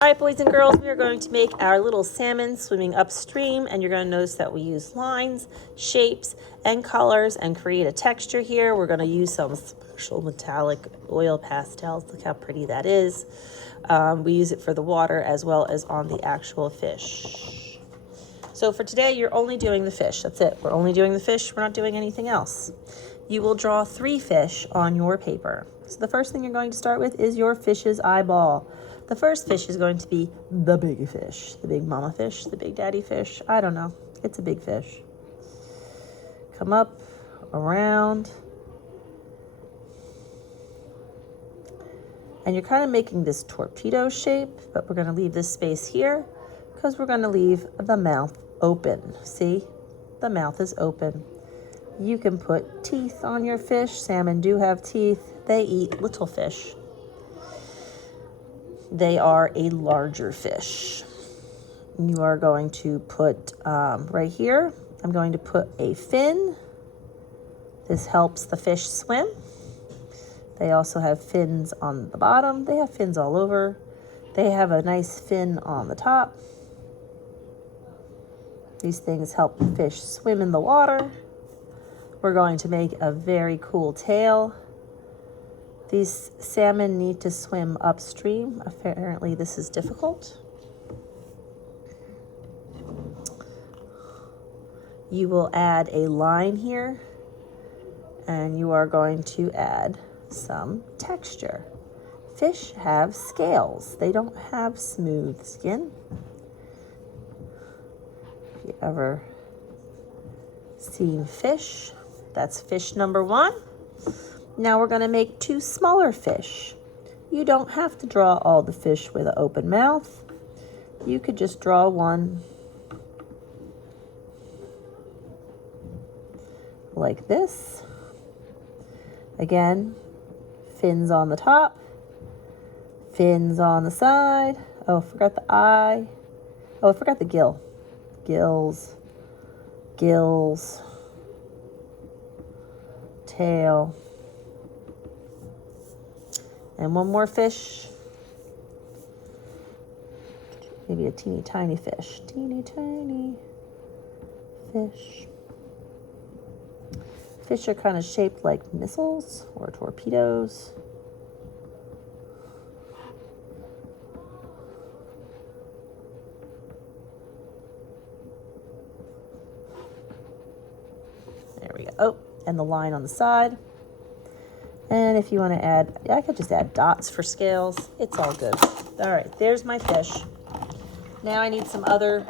All right, boys and girls, we are going to make our little salmon swimming upstream, and you're going to notice that we use lines, shapes, and colors and create a texture here. We're going to use some special metallic oil pastels. Look how pretty that is. We use it for the water as well as on the actual fish. So for today, you're only doing the fish. That's it. We're only doing the fish. We're not doing anything else. You will draw 3 fish on your paper. So the first thing you're going to start with is your fish's eyeball. The first fish is going to be the big fish, the big mama fish, the big daddy fish. I don't know. It's a big fish. Come up, around. And you're kind of making this torpedo shape, but we're going to leave this space here because we're going to leave the mouth open. See? The mouth is open. You can put teeth on your fish. Salmon do have teeth. They eat little fish. They are a larger fish. You are going to put right here, I'm going to put a fin. This helps the fish swim. They also have fins on the bottom. They have fins all over. They have a nice fin on the top. These things help the fish swim in the water. We're going to make a very cool tail. These salmon need to swim upstream. Apparently this is difficult. You will add a line here, and you are going to add some texture. Fish have scales. They don't have smooth skin. If you ever seen fish, that's fish number 1. Now we're going to make 2 smaller fish. You don't have to draw all the fish with an open mouth. You could just draw one like this. Again, fins on the top, fins on the side. Oh, I forgot the eye. Oh, I forgot the gill. Gills, tail. And one more fish. Maybe a teeny tiny fish. Teeny tiny fish. Fish are kind of shaped like missiles or torpedoes. There we go. Oh, and the line on the side. And if you want to add, I could just add dots for scales. It's all good. All right, there's my fish. Now I need some other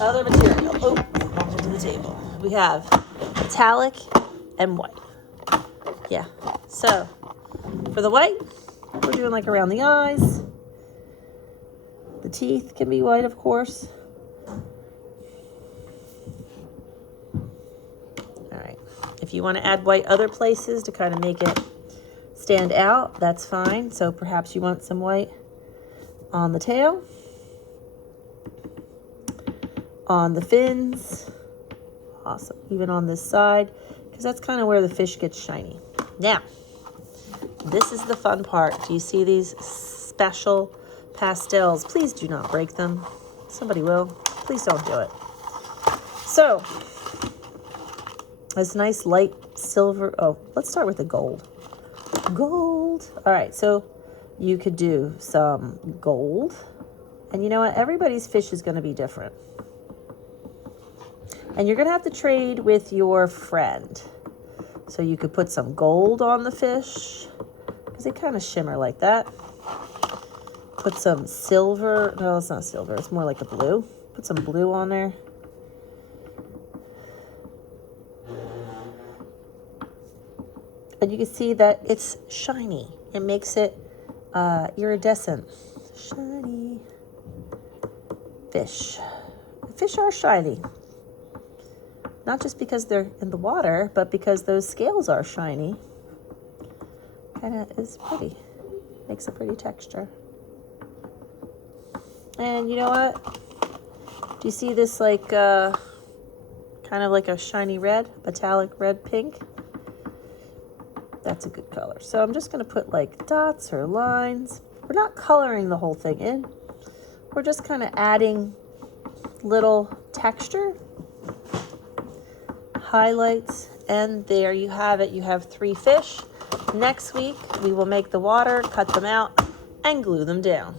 material. Oh, bumped into the table. We have metallic and white. Yeah, so for the white, we're doing like around the eyes. The teeth can be white, of course. If you want to add white other places to kind of make it stand out, that's fine. So perhaps you want some white on the tail, on the fins, awesome, even on this side, because that's kind of where the fish gets shiny. Now, this is the fun part. Do you see these special pastels? Please do not break them. Somebody will. Please don't do it. So, this nice light silver. Oh, let's start with the gold. Gold. All right, so you could do some gold. And you know what? Everybody's fish is going to be different. And you're going to have to trade with your friend. So you could put some gold on the fish because they kind of shimmer like that. Put some silver. No, it's not silver. It's more like a blue. Put some blue on there. And you can see that it's shiny. It makes it iridescent. Shiny fish. Fish are shiny. Not just because they're in the water, but because those scales are shiny. Kind of is pretty. Makes a pretty texture. And you know what? Do you see this like kind of like a shiny red, metallic red pink. That's a good color. So I'm just going to put like dots or lines. We're not coloring the whole thing in. We're just kind of adding little texture, highlights, and there you have it. You have 3 fish. Next week, we will make the water, cut them out, and glue them down.